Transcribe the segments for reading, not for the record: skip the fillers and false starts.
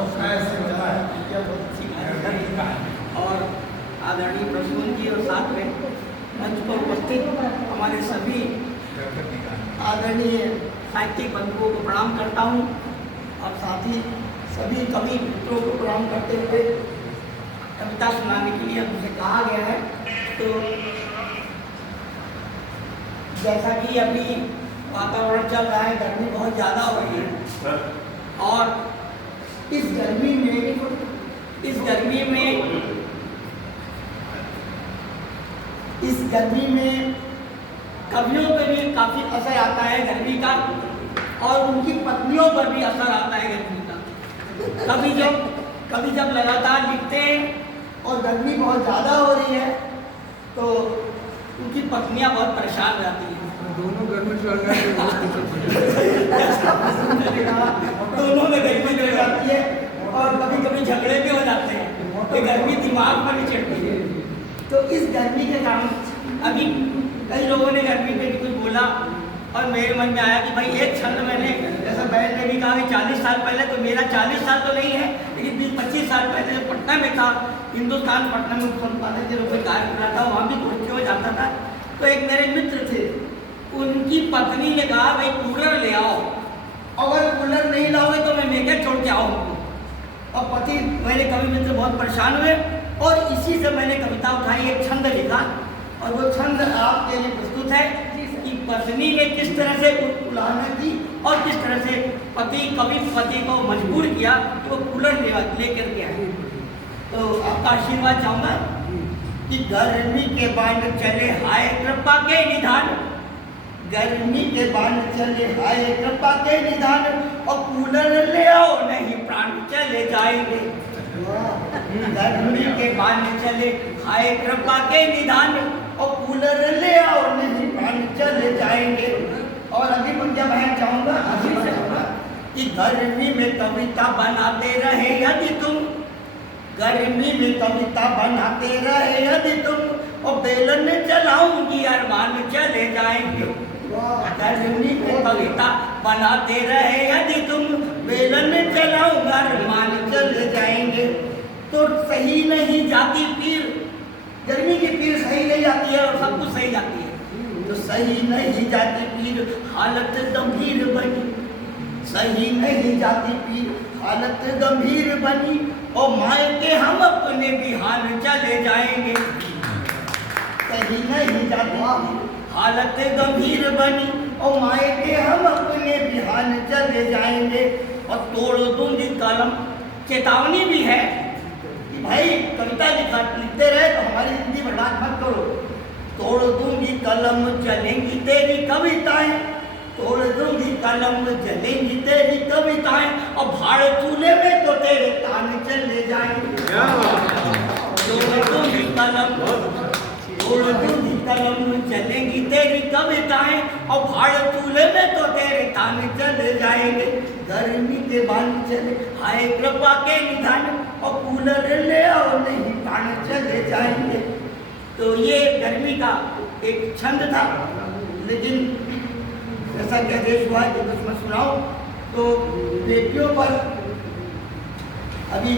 बहुत से बता है क्या बहुत अच्छी कहानी। और आदरणीय प्रसून जी और साथ में मंच पर उपस्थित हमारे सभी आदरणीय साहित्यिक बंधुओं को प्रणाम करता हूँ और साथ ही सभी कवि मित्रों को प्रणाम करते हुए कविता सुनाने के लिए मुझे कहा गया है। तो जैसा कि अभी वातावरण चल रहा है, गर्मी बहुत ज़्यादा हो रही है और इस गर्मी में कवियों पर भी काफ़ी असर आता है गर्मी का और उनकी पत्नियों पर भी असर आता है गर्मी का। कभी जब लगातार लिखते हैं और गर्मी बहुत ज़्यादा हो रही है तो उनकी पत्नियां बहुत परेशान रहती हैं। दोनों घर में दोनों में गर्मी लग जाती है और कभी कभी झगड़े भी हो जाते हैं तो गर्मी दिमाग पर भी चढ़ती है। तो इस गर्मी के कारण अभी कई लोगों ने गर्मी पे भी कुछ बोला और मेरे मन में आया कि भाई एक छंद मैंने जैसा बैल ने भी कहा कि 40 साल पहले, तो मेरा 40 साल तो नहीं है लेकिन 20-25 साल पहले जब पटना में था, हिंदुस्तान पटना में संपादक के रूप में कार्य कर रहा था, वहाँ भी घूमते हुए जाता था। तो एक मेरे मित्र थे, उनकी पत्नी ने कहा भाई कूलर ले आओ, अगर कूलर नहीं लाओगे तो मैं मेके छोड़ के आऊँगी। और पति मेरे कवि मित्र बहुत परेशान हुए और इसी से मैंने कविता उठाई, एक छंद लिखा और वो छंद आपके लिए प्रस्तुत है कि पत्नी ने किस तरह से उलाहना की और किस तरह से पति को मजबूर किया कि वो कूलर लेकर के आए। तो आपका आशीर्वाद चाहूँगा कि गर्मी के बांध चले हाय कृपा के निधान, गर्मी के बांध चले हाय कृपा के निधान और कूलर ले आओ नहीं प्राण चले जाएंगे। गर्मी के बांध चले हाय कृपा के निधान और कूलर ले आओ नहीं प्राण चले जाएंगे। और अभी पंजा बहन चाहूँगा कि गर्मी में कविता बनाते रहे यदि तुम, गर्मी में कविता बनाते रहे यदि तुम और बेलन चलाऊंगी अरमान चले जाएंगे। गर्मी में कविता बनाते रहे यदि तुम, बेलन चलाऊंगा अरमान चले जाएंगे। तो सही नहीं जाती पीर, गर्मी की पीर सही नहीं जाती है और सब कुछ सही जाती है। तो सही नहीं जाती पीर हालत गंभीर बनी, सही नहीं जाती पीर हालत गंभीर बनी और मायके हम अपने बिहान चले जाएंगे। सही नहीं जाती हालत गंभीर बनी और मायके हम अपने बिहान चले जाएंगे। और तोड़ दूंगी कलम, चेतावनी भी है कि भाई कविता लिखते रहे तो हमारी जिंदगी बर्बाद मत करो। तोड़ दूंगी कलम जलेंगी तेरी कविताएं, तोड़ दूंगी कलम जलेंगी तेरी कविताएं और भाड़ चूल्हे में तो तेरे तान चले जाएंगे। तोड़ दूंगी कलम चलेंगी तेरी कविताएं और भाड़ चूल्हे में तो तेरे तान चले जाएंगे। गर्मी के बांध चले हाय कृपा के निधान और कूलर ले आओ नहीं प्राण चले जाएंगे। तो ये गर्मी का एक छंद था, लेकिन जैसा कि आदेश हुआ कि कुछ मैं सुनाऊं तो बेटियों पर अभी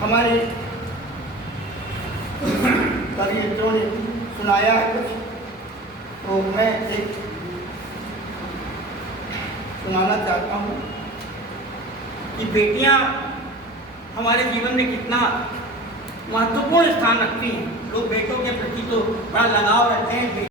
हमारे कवियों ने सुनाया है कुछ, तो मैं एक सुनाना चाहता हूँ कि बेटियाँ हमारे जीवन में कितना महत्वपूर्ण स्थान रखती हैं। लोग बेटों के प्रति तो बड़ा लगाव रखते हैं।